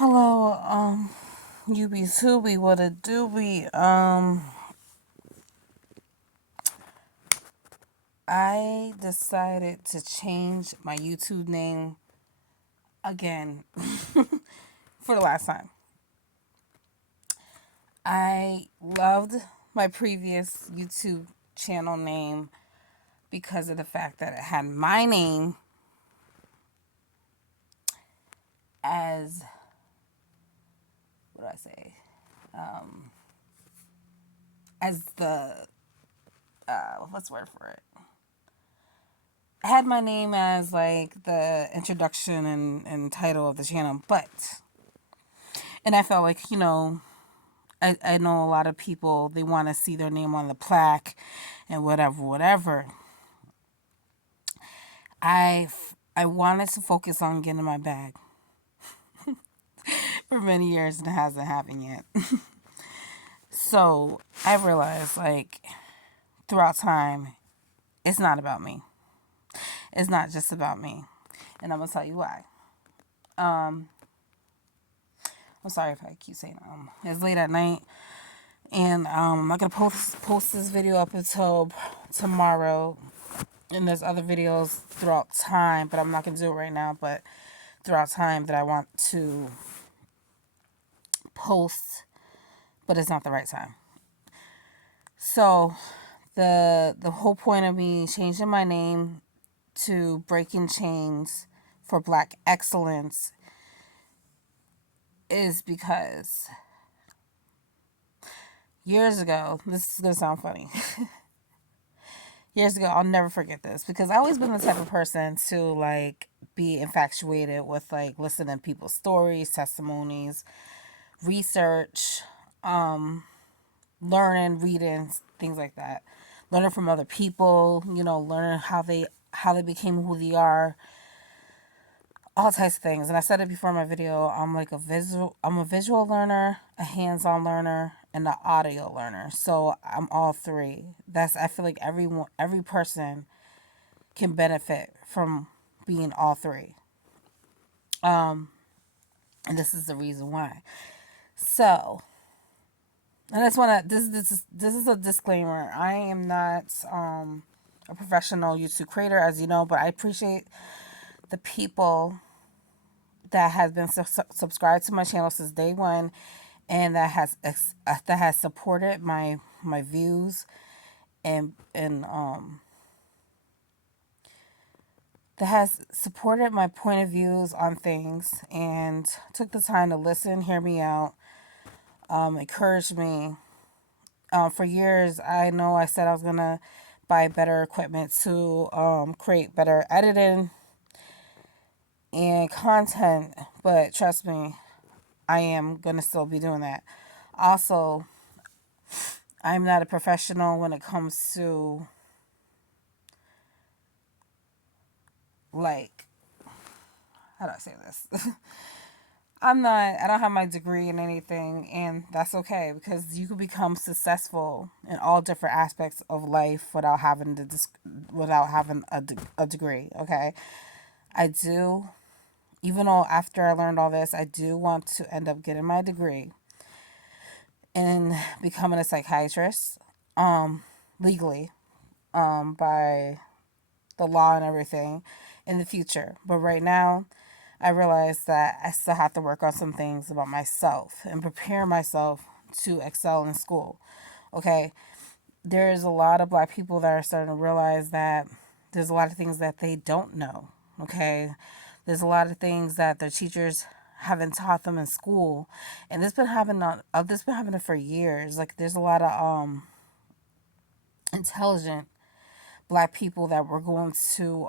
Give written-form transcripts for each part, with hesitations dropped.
Hello, UBs who we what it do we I decided to change my YouTube name again for the last time. I loved my previous YouTube channel name because of the fact that it had my name as what do I say? As the what's the word for it? I had my name as like the introduction and title of the channel, and I felt like, I know a lot of people, they want to see their name on the plaque and whatever. I wanted to focus on getting my bag for many years and it hasn't happened yet. So I realized, like, throughout time, it's not about me. It's not just about me. And I'm going to tell you why. I'm sorry if I keep saying it's late at night. And I'm not going to post this video up until tomorrow. And there's other videos throughout time, but I'm not going to do it right now. But throughout time that I want to post, but it's not the right time. So the whole point of me changing my name to Breaking Chains for Black Excellence is because years ago, this is going to sound funny. Years ago, I'll never forget this because I always been the type of person to like be infatuated with like listening to people's stories, testimonies, research, learning, reading, things like that. Learning from other people, learning how they became who they are, all types of things. And I said it before in my video, I'm a visual learner, a hands-on learner, and an audio learner. So I'm all three. I feel like every person can benefit from being all three. And this is the reason why. So, and that's one this is a disclaimer. I am not a professional YouTube creator, as you know, but I appreciate the people that has been subscribed to my channel since day one, and that has supported my views and that has supported my point of views on things and took the time to listen, hear me out, encourage me. For years, I know I said I was gonna buy better equipment to create better editing and content, but trust me, I am gonna still be doing that. Also, I'm not a professional when it comes to like, how do I say this? I don't have my degree in anything, and that's okay because you can become successful in all different aspects of life without having a degree. Okay, I do. Even though after I learned all this, I do want to end up getting my degree in becoming a psychiatrist, legally, by the law and everything in the future. But right now, I realize that I still have to work on some things about myself and prepare myself to excel in school. Okay, there's a lot of black people that are starting to realize that there's a lot of things that they don't know. Okay, there's a lot of things that their teachers haven't taught them in school, and this been happening for years. Like there's a lot of intelligent black people that were going to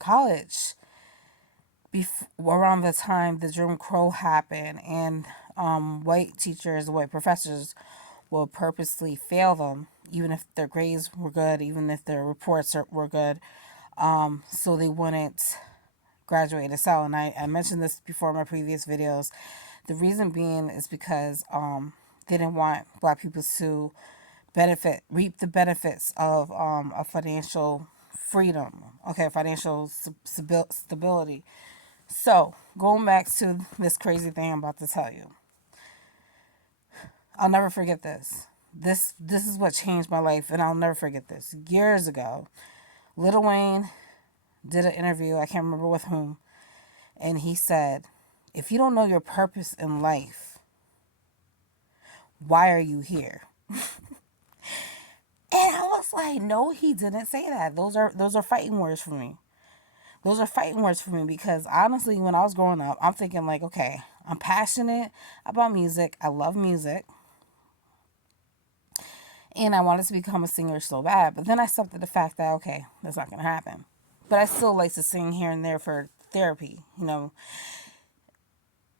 college around the time the Jim Crow happened, and white teachers, white professors will purposely fail them, even if their grades were good, even if their reports were good, so they wouldn't graduate as well. And I mentioned this before in my previous videos. The reason being is because they didn't want black people to reap the benefits of a financial freedom, okay, financial stability. So going back to this crazy thing I'm about to tell you. I'll never forget this. This is what changed my life, and I'll never forget this. Years ago, Lil Wayne did an interview, I can't remember with whom, and he said, if you don't know your purpose in life, why are you here? And I was like, no, he didn't say that. Those are fighting words for me. Those are fighting words for me because honestly, when I was growing up, I'm thinking like, okay, I'm passionate about music. I love music. And I wanted to become a singer so bad. But then I accepted the fact that, okay, that's not going to happen. But I still like to sing here and there for therapy,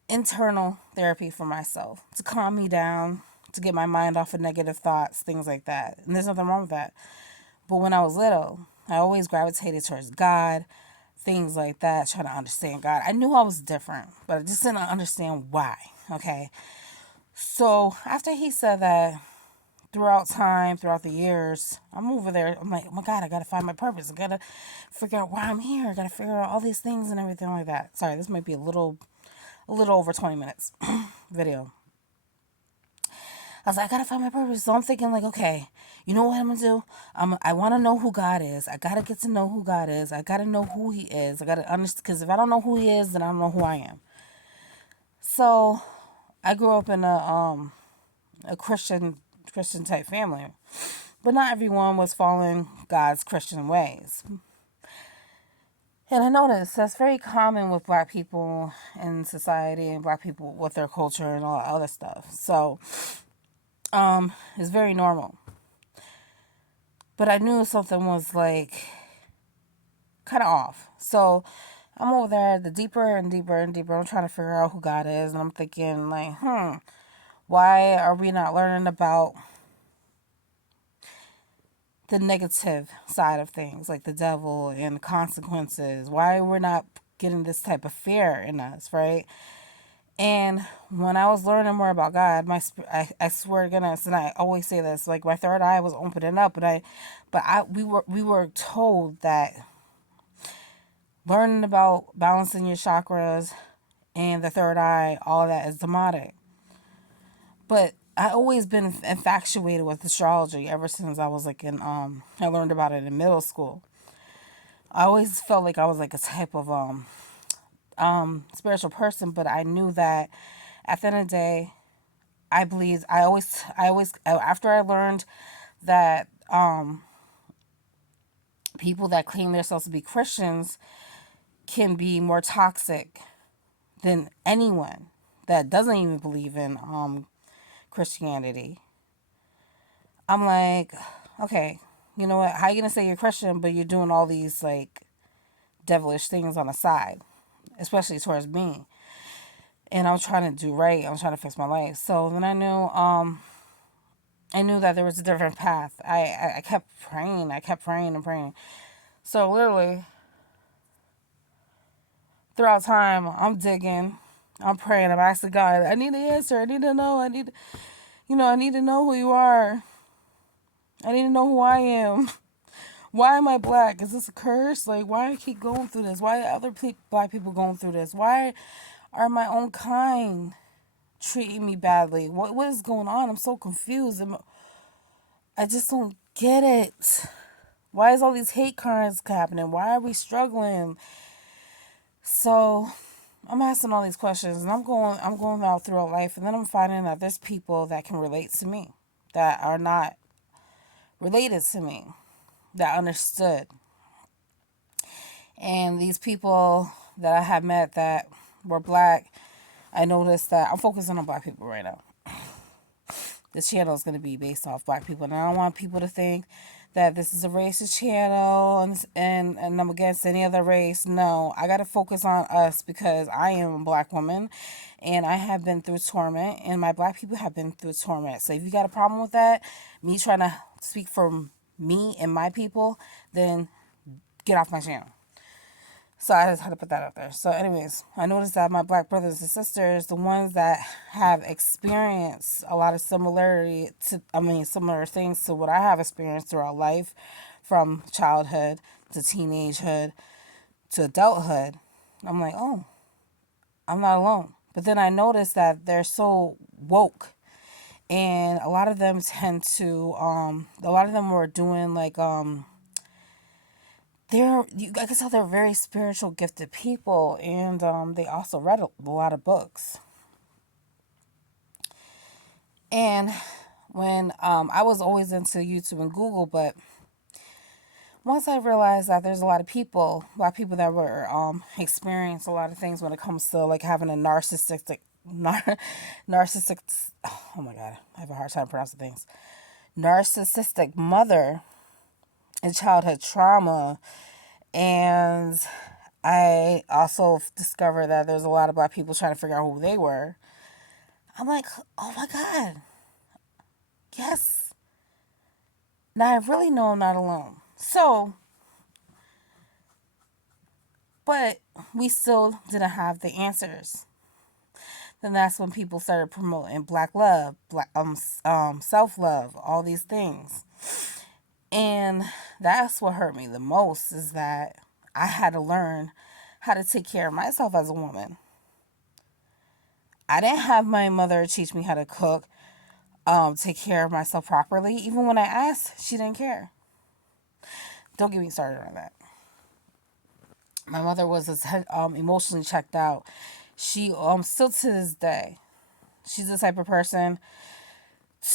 internal therapy for myself, to calm me down, to get my mind off of negative thoughts, things like that. And there's nothing wrong with that. But when I was little, I always gravitated towards God, things like that, trying to understand God. I knew I was different, but I just didn't understand why. Okay. So after he said that, throughout time, throughout the years, I'm over there. I'm like, oh my God, I got to find my purpose. I got to figure out why I'm here. I got to figure out all these things and everything like that. Sorry, this might be a little over 20 minutes video. I was like, I got to find my purpose. So I'm thinking like, okay, you know what I'm going to do? I want to know who God is. I got to get to know who God is. I got to know who he is. I got to understand, because if I don't know who he is, then I don't know who I am. So I grew up in a Christian type family. But not everyone was following God's Christian ways. And I noticed that's very common with black people in society and black people with their culture and all that other stuff. So it's very normal. But I knew something was like kind of off. So I'm over there, the deeper and deeper and deeper. I'm trying to figure out who God is. And I'm thinking like, why are we not learning about the negative side of things, like the devil and consequences? Why we're not getting this type of fear in us, right? And when I was learning more about God, I swear to goodness, and I always say this, like my third eye was opening up, we were told that learning about balancing your chakras and the third eye, all of that is demonic. But I always been infatuated with astrology ever since I was like I learned about it in middle school. I always felt like I was like a type of spiritual person, but I knew that at the end of the day, I always after I learned that people that claim themselves to be Christians can be more toxic than anyone that doesn't even believe in Christianity. I'm like, okay, you know what? How you gonna say you're Christian, but you're doing all these like devilish things on the side, especially towards me? And I'm trying to do right. I'm trying to fix my life. So then I knew that there was a different path. I kept praying. I kept praying and praying. So literally, throughout time, I'm digging. I'm praying. I'm asking God, I need an answer. I need to know. I need to know who you are. I need to know who I am. Why am I black? Is this a curse? Like, why I keep going through this? Why are other black people going through this? Why are my own kind treating me badly? What is going on? I'm so confused. I just don't get it. Why is all these hate crimes happening? Why are we struggling? So I'm asking all these questions, and I'm going out throughout life, and then I'm finding that there's people that can relate to me, that are not related to me, that understood. And these people that I have met that were black, I noticed that I'm focusing on black people right now. This channel is going to be based off black people, and I don't want people to think that this is a racist channel and I'm against any other race. No, I got to focus on us because I am a black woman and I have been through torment, and my black people have been through torment. So if you got a problem with that, me trying to speak for me and my people, then get off my channel. So I just had to put that out there. So anyways, I noticed that my black brothers and sisters, the ones that have experienced a lot of similar things to what I have experienced throughout life, from childhood to teenagehood to adulthood. I'm like, oh, I'm not alone. But then I noticed that they're so woke, and a lot of them tend to a lot of them were doing like I can tell they're very spiritual gifted people, and they also read a lot of books. And when I was always into YouTube and Google, but once I realized that there's a lot of people that were experience a lot of things when it comes to like having a nar- narcissistic, oh my god, I have a hard time pronouncing things, narcissistic mother and childhood trauma. And I also discovered that there's a lot of black people trying to figure out who they were. I'm like, oh my god, yes. Now I really know I'm not alone. So, but we still didn't have the answers. Then that's when people started promoting black love, black self love, all these things. And that's what hurt me the most, is that I had to learn how to take care of myself as a woman. I didn't have my mother teach me how to cook, take care of myself properly. Even when I asked, she didn't care. Don't get me started on that. My mother was emotionally checked out. She still to this day, she's the type of person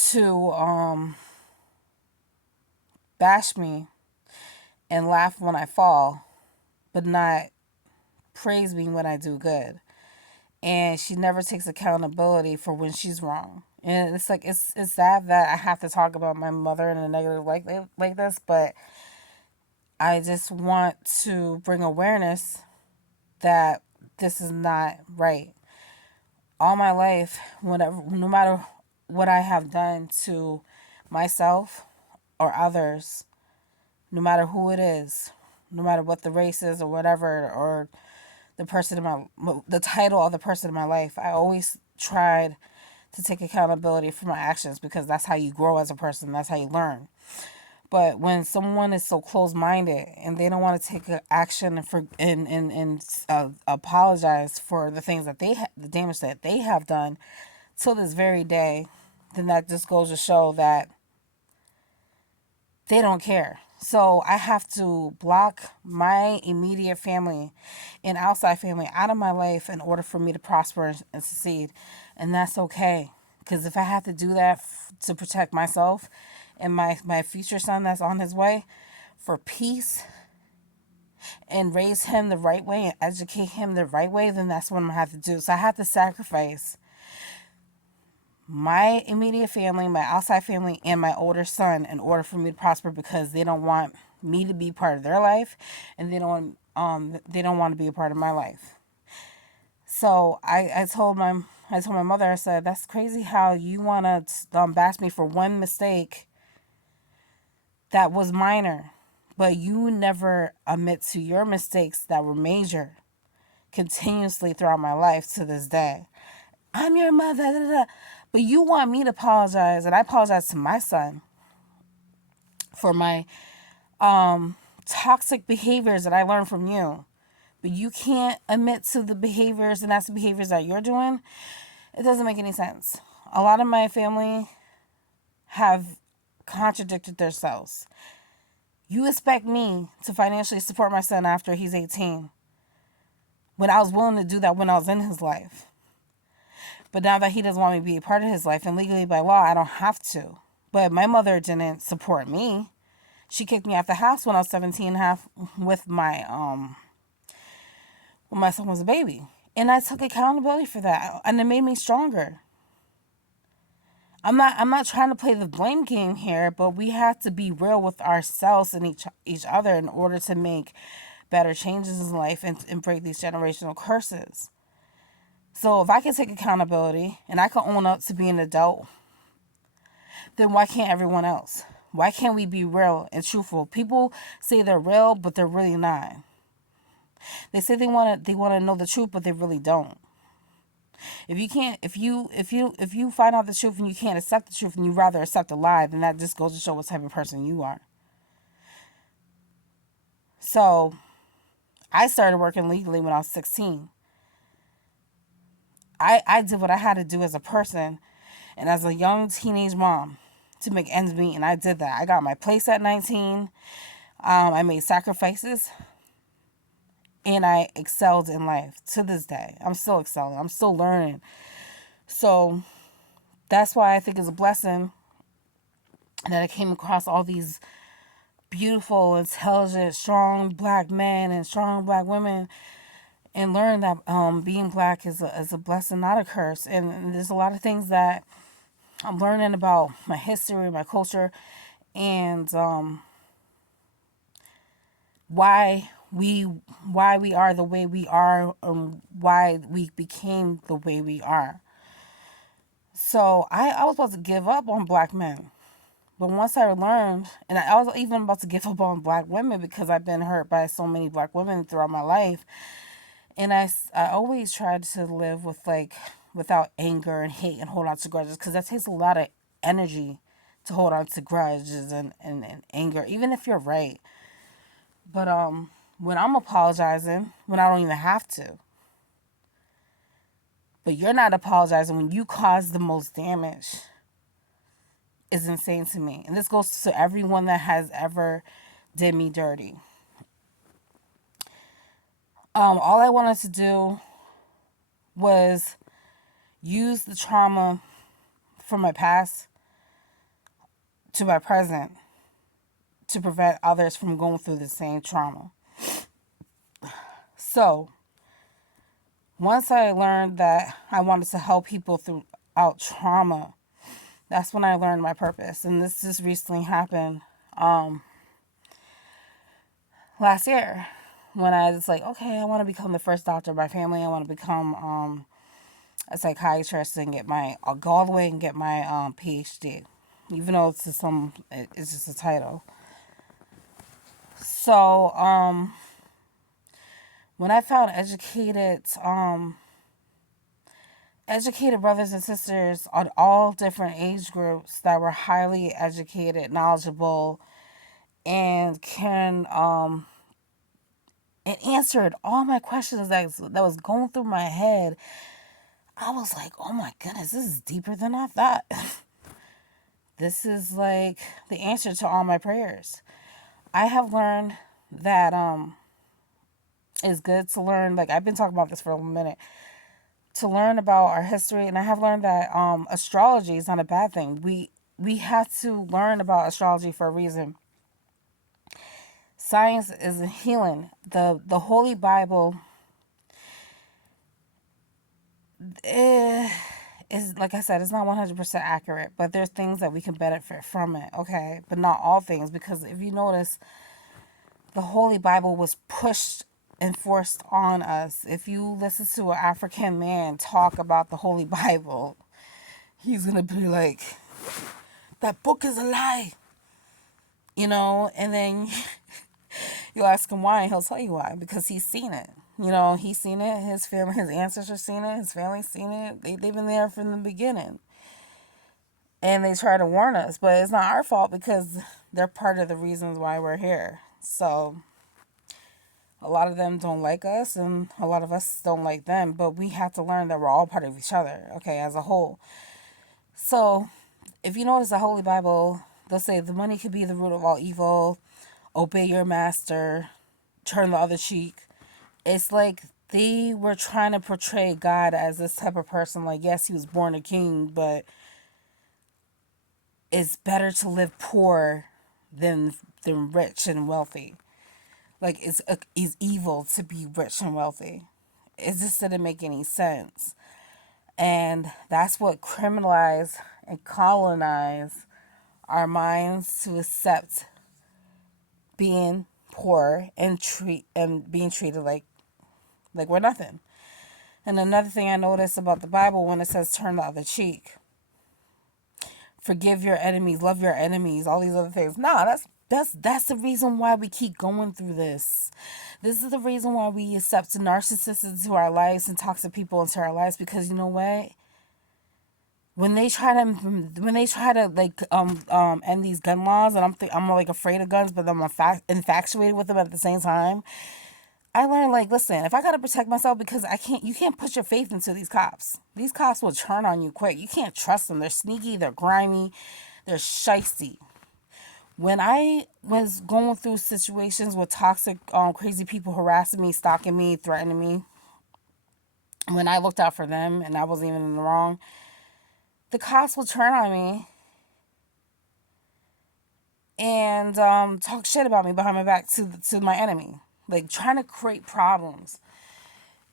to bash me and laugh when I fall, but not praise me when I do good. And she never takes accountability for when she's wrong. And it's like it's sad that I have to talk about my mother in a negative like this, but I just want to bring awareness that this is not right. All my life, whatever, no matter what I have done to myself or others, no matter who it is, no matter what the race is or whatever, or the title of the person in my life, I always tried to take accountability for my actions, because that's how you grow as a person. That's how you learn. But when someone is so close-minded and they don't want to take action and apologize for the things that the damage that they have done till this very day, then that just goes to show that they don't care. So I have to block my immediate family and outside family out of my life in order for me to prosper and succeed. And that's okay. Because if I have to do that to protect myself and my future son that's on his way for peace, and raise him the right way and educate him the right way, then that's what I'm going to have to do. So I have to sacrifice my immediate family, my outside family, and my older son in order for me to prosper, because they don't want me to be part of their life, and they don't want to be a part of my life. So I told my mother, I said, that's crazy how you want to bash me for one mistake that was minor, but you never admit to your mistakes that were major continuously throughout my life to this day. I'm your mother, da, da, da. But you want me to apologize, and I apologize to my son for my toxic behaviors that I learned from you. But you can't admit to the behaviors, and that's the behaviors that you're doing. It doesn't make any sense. A lot of my family have contradicted themselves. You expect me to financially support my son after he's 18, when I was willing to do that when I was in his life. But now that he doesn't want me to be a part of his life, and legally by law, I don't have to. But my mother didn't support me. She kicked me out the house when I was 17 and a half with when my son was a baby. And I took accountability for that. And it made me stronger. I'm not trying to play the blame game here, but we have to be real with ourselves and each other in order to make better changes in life, and break these generational curses. So if I can take accountability and I can own up to being an adult, then why can't everyone else? Why can't we be real and truthful? People say they're real, but they're really not. They say they want to know the truth, but they really don't. If you can't if you find out the truth and you can't accept the truth, and you rather accept a lie, then that just goes to show what type of person you are. So I started working legally when I was 16. I did what I had to do as a person and as a young teenage mom to make ends meet, and I did that. I got my place at 19. I made sacrifices, and I excelled in life to this day. I'm still excelling. I'm still learning. So that's why I think it's a blessing that I came across all these beautiful, intelligent, strong black men and strong black women, and learn that being black is a blessing, not a curse. And there's a lot of things that I'm learning about my history, my culture, and why we are the way we are, and why we became the way we are. So I was about to give up on black men. But once I learned, and I was even about to give up on black women because I've been hurt by so many black women throughout my life. And I always tried to live with without anger and hate and hold on to grudges, because that takes a lot of energy to hold on to grudges and anger, even if you're right. But when I'm apologizing, when I don't even have to. But you're not apologizing when you cause the most damage is insane to me. And this goes to everyone that has ever did me dirty. All I wanted to do was use the trauma from my past to my present to prevent others from going through the same trauma. So, once I learned that I wanted to help people throughout trauma, that's when I learned my purpose. And this just recently happened last year, when I was like, okay, I want to become the first doctor of my family. I want to become a psychiatrist and I'll go all the way and get my PhD, even though it's just a title. So when I found educated brothers and sisters on all different age groups that were highly educated, knowledgeable, and can it answered all my questions that was going through my head, I was like, oh my goodness, this is deeper than I thought. This is like the answer to all my prayers. I have learned that it's good to learn, like I've been talking about this for a minute, to learn about our history, and I have learned that astrology is not a bad thing. We have to learn about astrology for a reason. Science is healing. The Holy Bible is, like I said, it's not 100% accurate, but there's things that we can benefit from it, okay? But not all things, because if you notice, the Holy Bible was pushed and forced on us. If you listen to an African man talk about the Holy Bible, he's going to be like, that book is a lie, and then you ask him why, and he'll tell you why, because he's seen it. He's seen it, his family, his ancestors seen it, his family's seen it. They've been there from the beginning. And they try to warn us, but it's not our fault because they're part of the reasons why we're here. So a lot of them don't like us, and a lot of us don't like them, but we have to learn that we're all part of each other, okay, as a whole. So if you notice the Holy Bible, they'll say the money could be the root of all evil, obey your master, turn the other cheek. It's like they were trying to portray God as this type of person, like, yes, he was born a king, but it's better to live poor than rich and wealthy. Like, it's evil to be rich and wealthy. It just didn't make any sense. And that's what criminalized and colonized our minds to accept being poor and being treated like we're nothing. And another thing I noticed about the Bible, when it says turn the other cheek, forgive your enemies, love your enemies, all these other things. Nah, that's the reason why we keep going through this. This is the reason why we accept narcissists into our lives and toxic people into our lives, because you know what? When they try to like end these gun laws, and I'm like afraid of guns, but I'm infatuated with them at the same time. I learned, like, listen, if I gotta protect myself, because you can't put your faith into these cops. These cops will turn on you quick. You can't trust them. They're sneaky, they're grimy, they're shisty. When I was going through situations with toxic, crazy people harassing me, stalking me, threatening me, when I looked out for them and I wasn't even in the wrong, the cops will turn on me and talk shit about me behind my back to my enemy, like trying to create problems.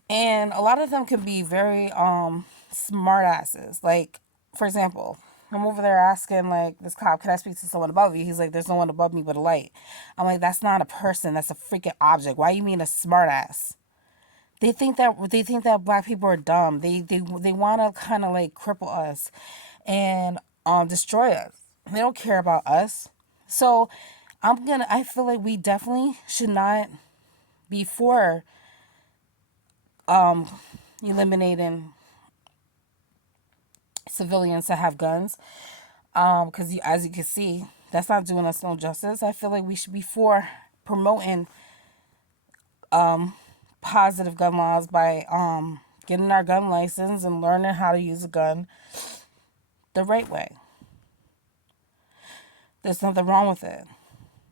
And a lot of them can be very smart asses. Like, for example, I'm over there asking, like, this cop, can I speak to someone above you? He's like, there's no one above me but a light. I'm like, that's not a person, that's a freaking object. Why you mean a smart ass? They think that black people are dumb. They want to kind of like cripple us and destroy us. They don't care about us. So I feel like we definitely should not be for eliminating civilians that have guns. Because as you can see, that's not doing us no justice. I feel like we should be for promoting positive gun laws by getting our gun license and learning how to use a gun the right way. There's nothing wrong with it.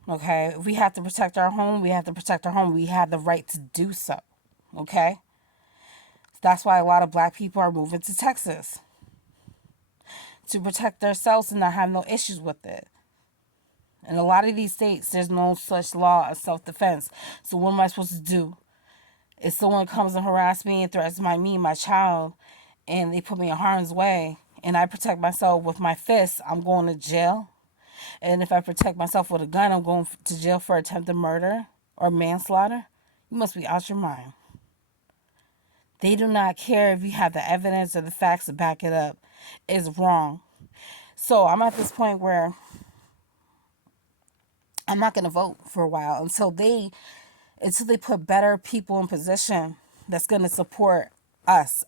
Okay? If we have to protect our home, we have to protect our home. We have the right to do so. Okay? That's why a lot of black people are moving to Texas to protect themselves and not have no issues with it. In a lot of these states, there's no such law of self-defense. So what am I supposed to do? If someone comes and harass me and threatens my child, and they put me in harm's way, and I protect myself with my fists, I'm going to jail. And if I protect myself with a gun, I'm going to jail for attempted murder or manslaughter. You must be out your mind. They do not care if you have the evidence or the facts to back it up. It's wrong. So I'm at this point where I'm not going to vote for a while until they put better people in position that's going to support us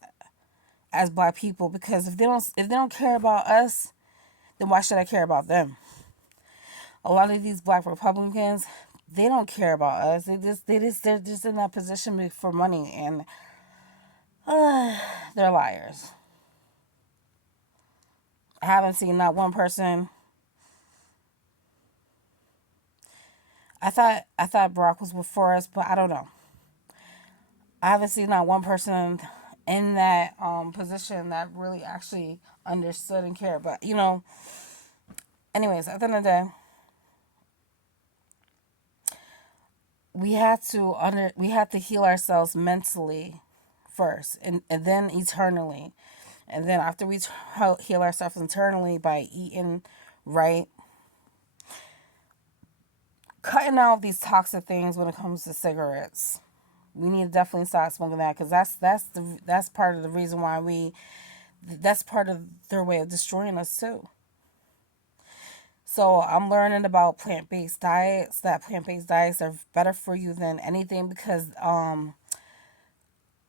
as black people. Because if they don't care about us, then why should I care about them? A lot of these black Republicans, they don't care about us. They're just in that position for money, and they're liars. I haven't seen not one person. I thought Barack was before us, but I don't know. I haven't seen not one person in that position that really actually understood and cared. But anyways, at the end of the day, we have to heal ourselves mentally first, and then eternally. And then after we heal ourselves internally by eating right, cutting out these toxic things when it comes to cigarettes. We need to definitely stop smoking that, because that's part of the reason why that's part of their way of destroying us too. So I'm learning about plant-based diets. That plant-based diets are better for you than anything, because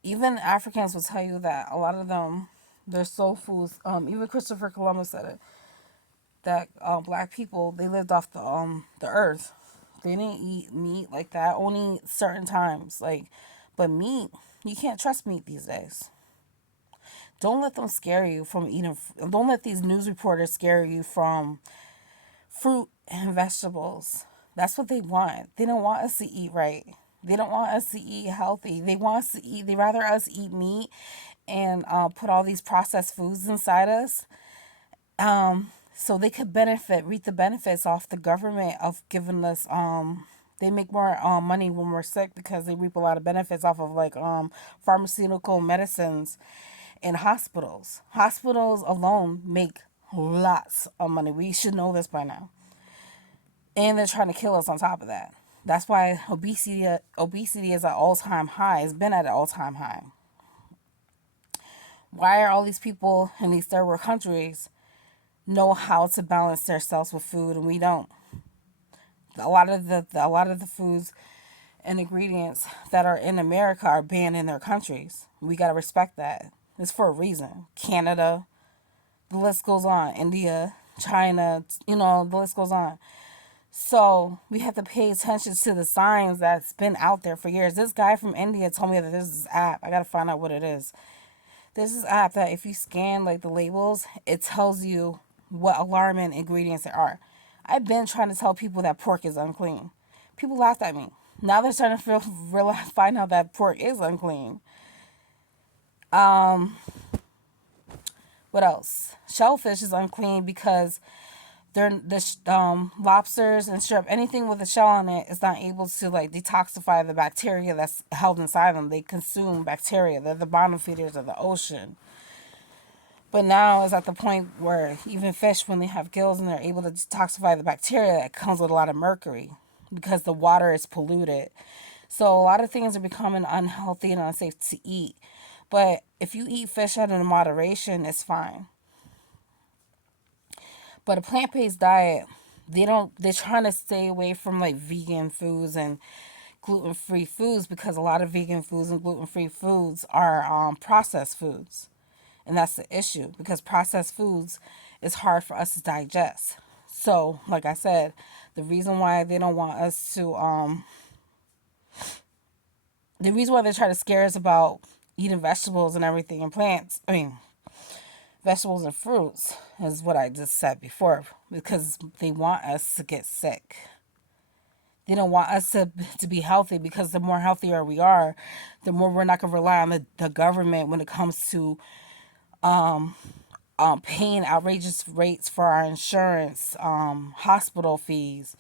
even Africans will tell you that a lot of them, their soul foods. Even Christopher Columbus said it, that black people, they lived off the earth. They didn't eat meat like that, only certain times. But meat, you can't trust meat these days. Don't let them scare you from eating. Don't let these news reporters scare you from fruit and vegetables. That's what they want. They don't want us to eat right. They don't want us to eat healthy. They want us to eat. They rather us eat meat and put all these processed foods inside us, so they could reap the benefits off the government of giving us. They make more money when we're sick, because they reap a lot of benefits off of, like, pharmaceutical medicines in hospitals. Hospitals alone make lots of money. We should know this by now. And they're trying to kill us on top of that. That's why obesity is at all-time high. It's been at an all-time high. Why are all these people in these third world countries know how to balance themselves with food, and we don't? A lot of the foods and ingredients that are in America are banned in their countries. We gotta respect that. It's for a reason. Canada, the list goes on. India, China, the list goes on. So we have to pay attention to the signs that's been out there for years. This guy from India told me that there's this app. I gotta find out what it is. There's this app that if you scan like the labels, it tells you what alarming ingredients there are. I've been trying to tell people that pork is unclean. People laughed at me. Now they're starting to find out that pork is unclean. What else? Shellfish is unclean because lobsters and shrimp, anything with a shell on it is not able to like detoxify the bacteria that's held inside them. They consume bacteria. They're the bottom feeders of the ocean. But now it's at the point where even fish, when they have gills and they're able to detoxify the bacteria, that comes with a lot of mercury because the water is polluted. So a lot of things are becoming unhealthy and unsafe to eat. But if you eat fish out in moderation, it's fine. But a plant-based diet, they're trying to stay away from like vegan foods and gluten-free foods because a lot of vegan foods and gluten-free foods are processed foods. And that's the issue because processed foods is hard for us to digest. So, like I said, the reason why they don't want us to the reason why they're trying to scare us about eating vegetables and everything and plants, vegetables and fruits is what I just said before because they want us to get sick. They don't want us to be healthy because the more healthier we are, the more we're not going to rely on the government when it comes to paying outrageous rates for our insurance, hospital fees,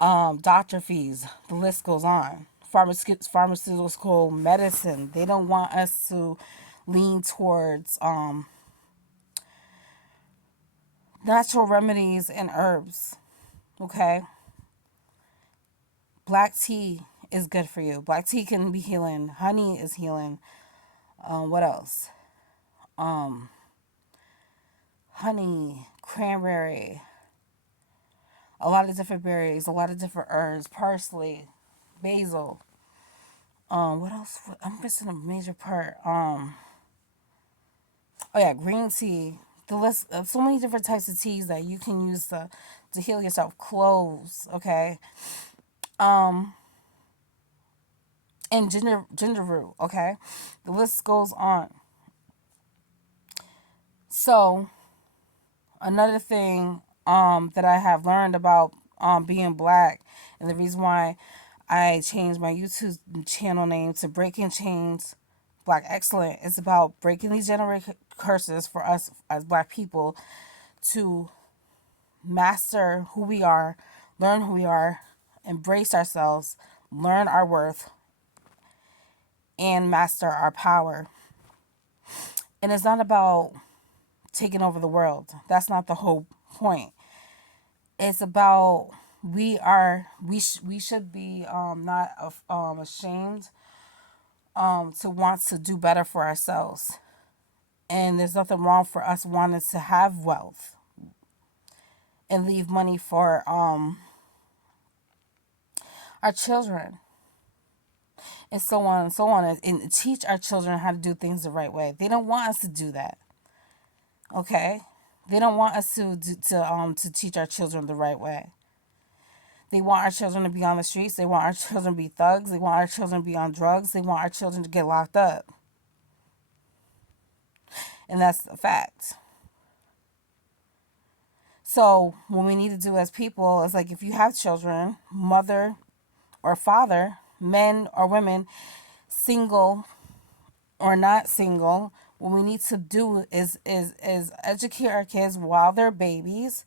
doctor fees. The list goes on. Pharmaceutical medicine. They don't want us to lean towards natural remedies and herbs. Okay? Black tea is good for you. Black tea can be healing. Honey is healing. What else? Honey, cranberry, a lot of different berries, a lot of different herbs, parsley, basil. What else? I'm missing a major part. Oh yeah, green tea. The list of so many different types of teas that you can use to heal yourself. Cloves, okay, and ginger root, okay. The list goes on. So another thing that I have learned about being black and the reason why I changed my YouTube channel name to Breaking Chains Black Excellent is about breaking these generational curses for us as black people to master who we are, learn who we are, embrace ourselves, learn our worth, and master our power. And it's not about taking over the world. That's not the whole point. It's about we should be not ashamed to want to do better for ourselves. And there's nothing wrong for us wanting to have wealth and leave money for our children and so on and so on, and teach our children how to do things the right way. They don't want us to do that. Okay? They don't want us to teach our children the right way. They want our children to be on the streets. They want our children to be thugs. They want our children to be on drugs. They want our children to get locked up. And that's the fact. So what we need to do as people is like if you have children, mother or father, men or women, single or not single, what we need to do is educate our kids while they're babies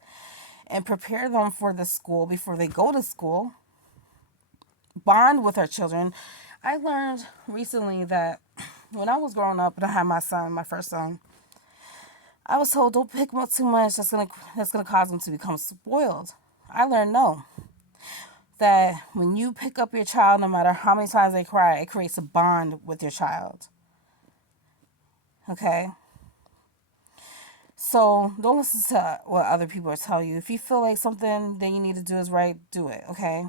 and prepare them for the school before they go to school. Bond with our children. I learned recently that when I was growing up and I had my son, my first son, I was told don't pick him up too much. That's gonna cause him to become spoiled. I learned no. That when you pick up your child, no matter how many times they cry, it creates a bond with your child. Okay? So don't listen to what other people tell you. If you feel like something that you need to do is right, do it. Okay?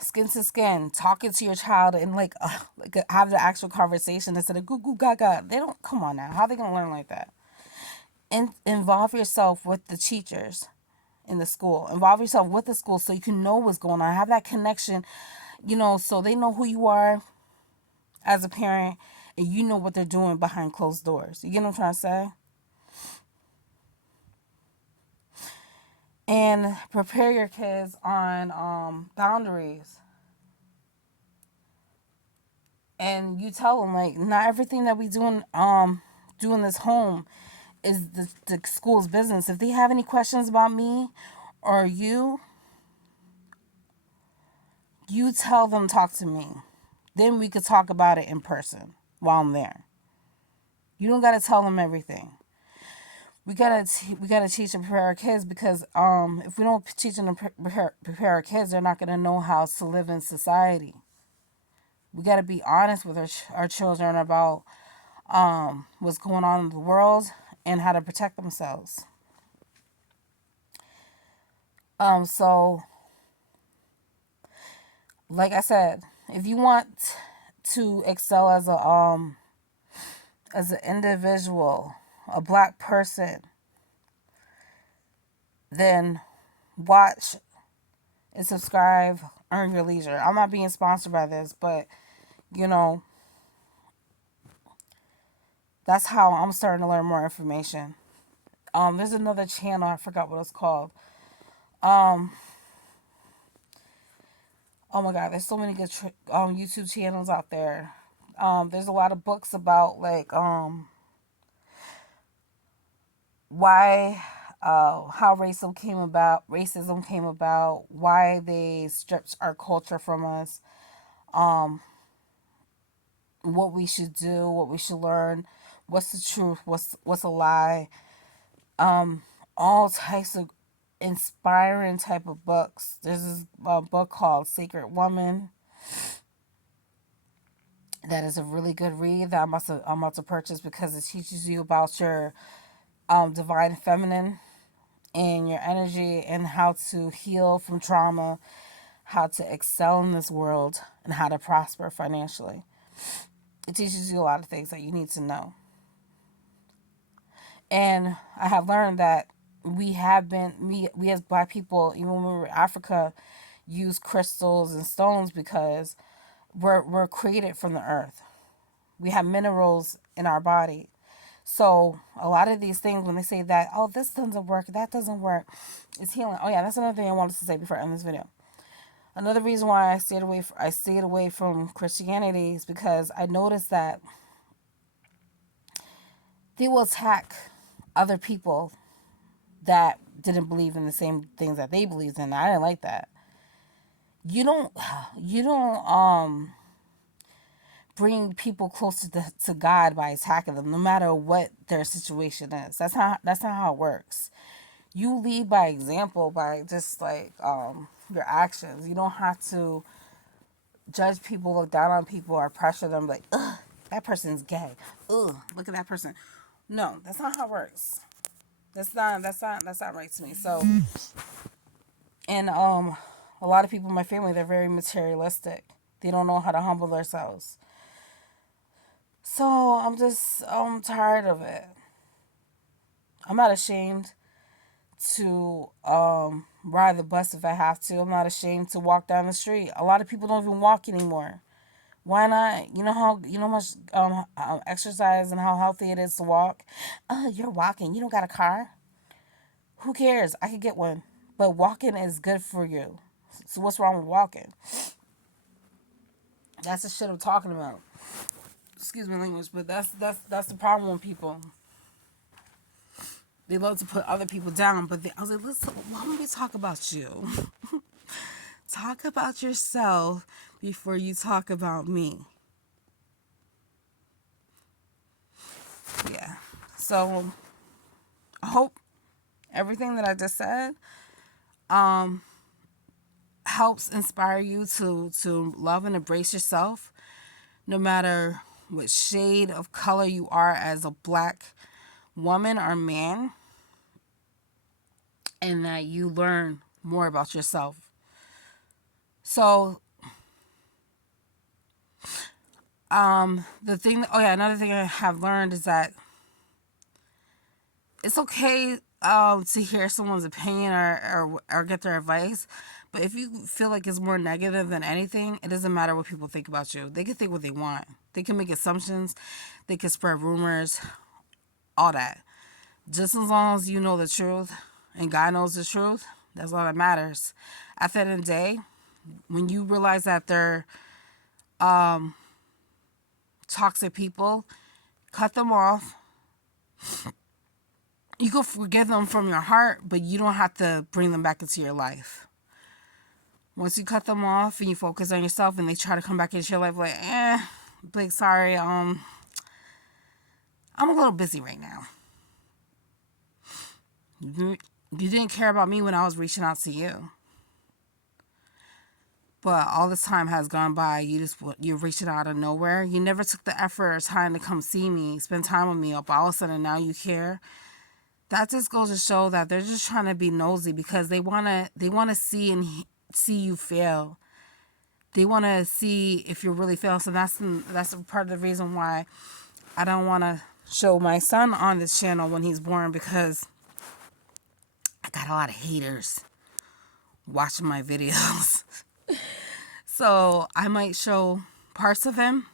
Skin to skin, talking to your child and like have the actual conversation instead of goo goo gaga. They don't come on now. How are they gonna learn like that? involve yourself with the teachers in the school. Involve yourself with the school so you can know what's going on. Have that connection, so they know who you are as a parent and you know what they're doing behind closed doors. You get what I'm trying to say? And prepare your kids on boundaries. And you tell them, like, not everything that we do in this home is the school's business. If they have any questions about me or you tell them, talk to me. Then we could talk about it in person while I'm there. You don't gotta tell them everything. We gotta teach and prepare our kids, because if we don't teach them to prepare our kids, they're not gonna know how to live in society. We gotta be honest with our children about what's going on in the world and how to protect themselves. So like I said, if you want to excel as an individual, a black person, then watch and subscribe, Earn Your Leisure. I'm not being sponsored by this, but you know, that's how I'm starting to learn more information. There's another channel, I forgot what it's called. Um, oh my God, there's so many good YouTube channels out there. There's a lot of books about like why how racism came about, why they stripped our culture from us, um, what we should do, what we should learn, what's the truth, what's a lie, um, all types of inspiring type of books. There's this book called Sacred Woman that is a really good read that I'm about to purchase, because it teaches you about your divine feminine and your energy and how to heal from trauma, how to excel in this world, and how to prosper financially. It teaches you a lot of things that you need to know. And I have learned that we as black people, even when we were in Africa, use crystals and stones because we're created from the earth. We have minerals in our body. So a lot of these things, when they say that, oh, this doesn't work, that doesn't work, it's healing. Oh yeah, that's another thing I wanted to say before I end this video. Another reason why I stayed away from Christianity is because I noticed that they will attack other people that didn't believe in the same things that they believed in. I didn't like that. You don't you don't bring people closer to God by attacking them, no matter what their situation is. That's not how it works. You lead by example, by just like your actions. You don't have to judge people, look down on people, or pressure them like, ugh, that person's gay. Ugh, look at that person. No, that's not how it works. That's not right to me. So, and a lot of people in my family, they're very materialistic. They don't know how to humble themselves. So I'm tired of it. I'm not ashamed to ride the bus if I have to. I'm not ashamed to walk down the street. A lot of people don't even walk anymore. Why not? How much exercise and how healthy it is to walk. You're walking. You don't got a car. Who cares? I could get one. But walking is good for you. So what's wrong with walking? That's the shit I'm talking about. Excuse my language, but that's the problem with people. They love to put other people down, but I was like, listen, why don't we talk about you? Talk about yourself before you talk about me. Yeah. So I hope everything that I just said helps inspire you to love and embrace yourself, no matter what shade of color you are as a black woman or man, and that you learn more about yourself. So another thing I have learned is that It's okay to hear someone's opinion or get their advice, but if you feel like it's more negative than anything, it doesn't matter what people think about you. They can think what they want. They can make assumptions. They can spread rumors. All that. Just as long as you know the truth and God knows the truth, that's all that matters. At the end of the day, when you realize that they're toxic people, cut them off. You can forgive them from your heart, but you don't have to bring them back into your life. Once you cut them off and you focus on yourself and they try to come back into your life like, sorry, I'm a little busy right now. You didn't care about me when I was reaching out to you. But all this time has gone by. You're reaching out of nowhere. You never took the effort or time to come see me, spend time with me. But all of a sudden now you care. That just goes to show that they're just trying to be nosy because they wanna see you fail. They want to see if you really fail. So that's part of the reason why I don't want to show my son on this channel when he's born, because I got a lot of haters watching my videos. So I might show parts of him,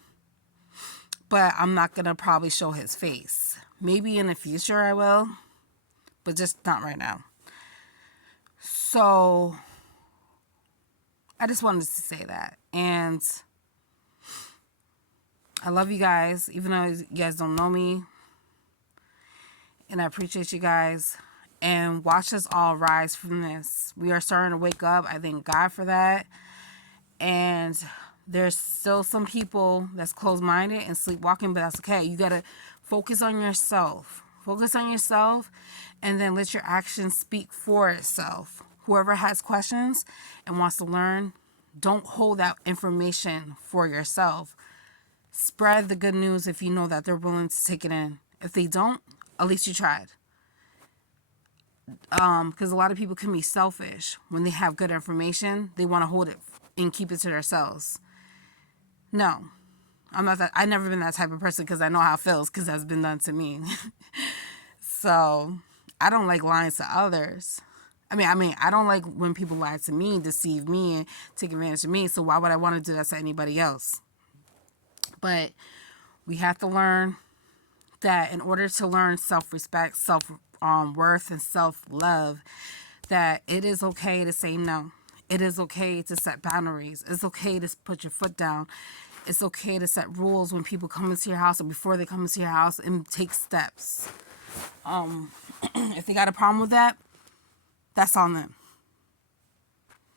but I'm not going to probably show his face. Maybe in the future I will, but just not right now. So I just wanted to say that. And I love you guys, even though you guys don't know me. And I appreciate you guys. And watch us all rise from this. We are starting to wake up. I thank God for that. And there's still some people that's closed-minded and sleepwalking, but that's okay. You got to focus on yourself. Focus on yourself, and then let your actions speak for itself. Whoever has questions and wants to learn, don't hold that information for yourself. Spread the good news if you know that they're willing to take it in. If they don't, at least you tried. Because a lot of people can be selfish. When they have good information, they want to hold it and keep it to themselves. No, I'm not that. I've never been that type of person, because I know how it feels, because that's been done to me. So I don't like lying to others. I mean, I don't like when people lie to me, deceive me, and take advantage of me. So why would I want to do that to anybody else? But we have to learn that in order to learn self-respect, self-worth, and self-love, that it is okay to say no. It is okay to set boundaries. It's okay to put your foot down. It's okay to set rules when people come into your house or before they come into your house, and take steps. If they got a problem with that, that's on them.